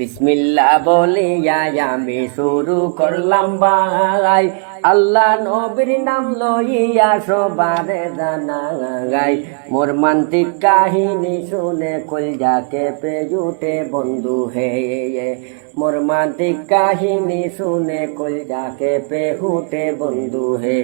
বিসমিল্লা বলিয়া আমি শুরু করলাম বাই আল্লাহ নবীর নাম লইয়া সবারে জানাই গাই মোর মান্তিক কাহিনী শুনে কলজা কেঁপে উঠে বন্ধু হে মোর মান্তিক কাহিনী শুনে কলজা কেঁপে উঠে বন্ধু হে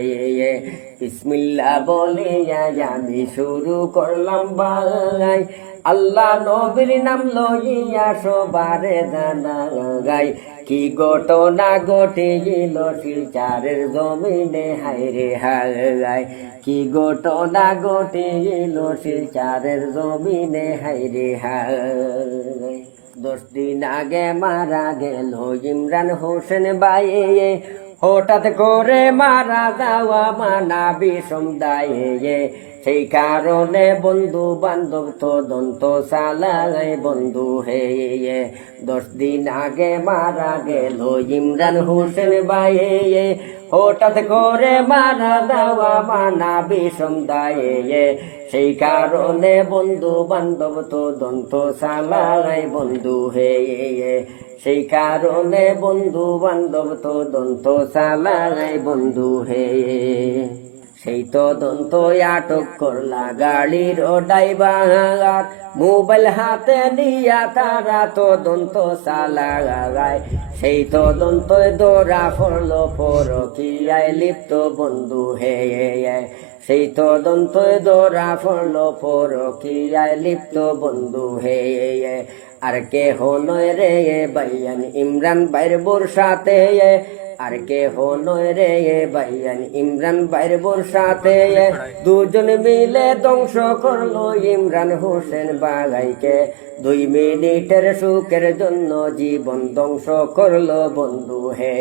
বিসমিল্লা বলিয়া আমি শুরু করলাম বাই আল্লাহ নবীর নাম লইয়া সবারে জানা গাই কি ঘটনা ঘটিল শিলচারের জমিনে? হাইরে হাই কি ঘটনা ঘটিল শিলচারের জমিনে? হাইরে হাই দশ দিন আগে মারা গেল ইমরান হোসেন বাইয়ে হঠাৎ করে মারা যাওয়া মানা বিষম দায়ে সেই কারণে বন্ধু বান্ধব তো দন্ত সালাই বন্ধু হে দশ দিন আগে মারা গেল ইমরান হোসেন বাইয়ে হঠাৎ করে মারা দেওয়া মানা বিষম দায়ে। সেই কারণে বন্ধু বান্ধব তো দন্ত সালাই বন্ধু হে সেই কারণে বন্ধু বান্ধব তো দন্ত সালাই বন্ধু হে সেই তদন্ত আটক করলা গাড়ির ও ড্রাইভার। মোবাইল হাতে নিয়া তারা তদন্ত চালাগায় সেই তদন্ত দৌড়া পড়ল পরকিয়ায় লিপ্ত বন্ধু হে সেই তদন্ত দৌড়া পড়ল পরকিয়ায় লিপ্ত বন্ধু হে আর কে নয় রে বাইয়ান ইমরান বাইর বোর সাথে আর কে নয় রে বাইয়ান ইমরান বাইর বোর সাথে দুজন মিলে ধ্বংস করল ইমরান হোসেন বাগাইকে দুই মিনিটের সুখের জন্য জীবন ধ্বংস করল বন্ধু হে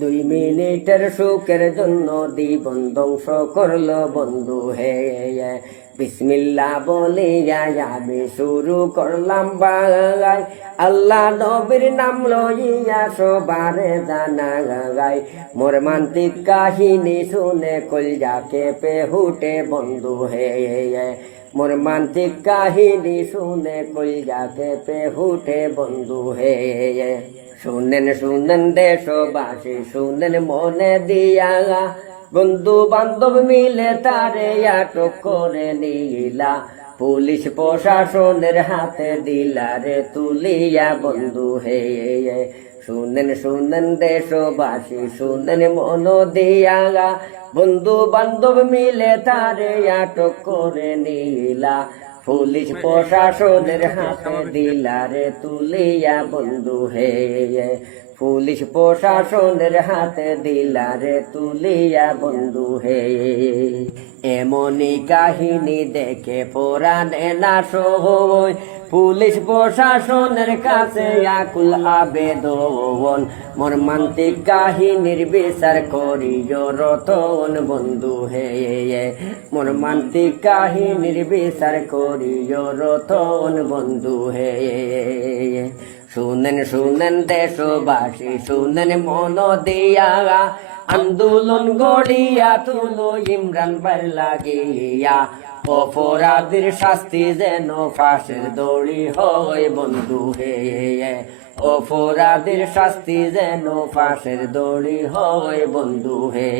দুই মিনিটের সুখের জন্য জীবন ধ্বংস করল বন্ধু হে বিসমিল্লা বলিয়া আমি শুরু করলাম বাগাই আল্লাহ নবীর নাম লইয়া সবারে জানা গাই মোর মান্তিক কাহিনী শুনে কলজা কেঁপে হুটে বন্ধু হে মোর মান্তিক কাহিনী শুনে কলজা কেঁপে হুটে বন্ধু হে। শুনেন শুনেন দেশবাসী, শুনেন মনে দিয়া বন্ধু বান্ধব মিলে তারে আটক করে নিলা। পুলিশ প্রশাসনের হাতে দিলা রে তুলিয়া বন্ধু হে। শুনেন শুনেন দেশবাসী, শুনেন মন দিয়া বন্ধু বান্ধব মিলে তারে আটক করে নিলা। পুলিশ প্রশাসনের হাতে দিলা রে তুলিয়া বন্ধু হে। পুলিশ প্রশাসনের হাতে দিলারে তুলিয়া বন্ধু হে। এমনই কাহিনী দেখে পুরাণে না সহই, পুলিশ প্রশাসনের কাছে আকুল আবেদন। মর্মান্তিক কাহিনীর বিচার করিও রতন বন্ধু হে। মর্মান্তিক কাহিনীর বিচার করিও রতন বন্ধু হে। শুনেন শুনেন দেশবাসী শুনেন মন দিয়া। আন্দোলন গড়িয়া তুলো ইমরান বার লাগিয়া অপরাধীর শাস্তি যেন ফাঁসের দড়ি হয় বন্ধু হে অপরাধীর শাস্তি যেন ফাঁসের দড়ি হয় বন্ধু হে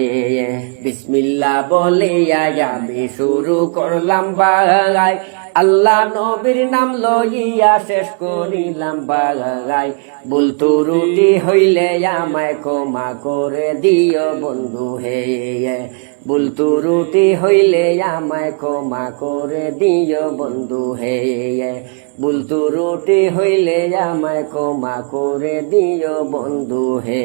বিসমিল্লা বলিয়া আমি শুরু করলাম বাগাই আল্লাহ নবীর নাম লইয়া শেষ করিলাম বাগাই বলতো, রুটি হইলে আমায় ক্ষমা করে দিও বন্ধু হে। বলতো, রুটি হইলে আমায় ক্ষমা করে দিও বন্ধু হে। বলতো, রুটি হইলে আমায় ক্ষমা করে দিও বন্ধু হে।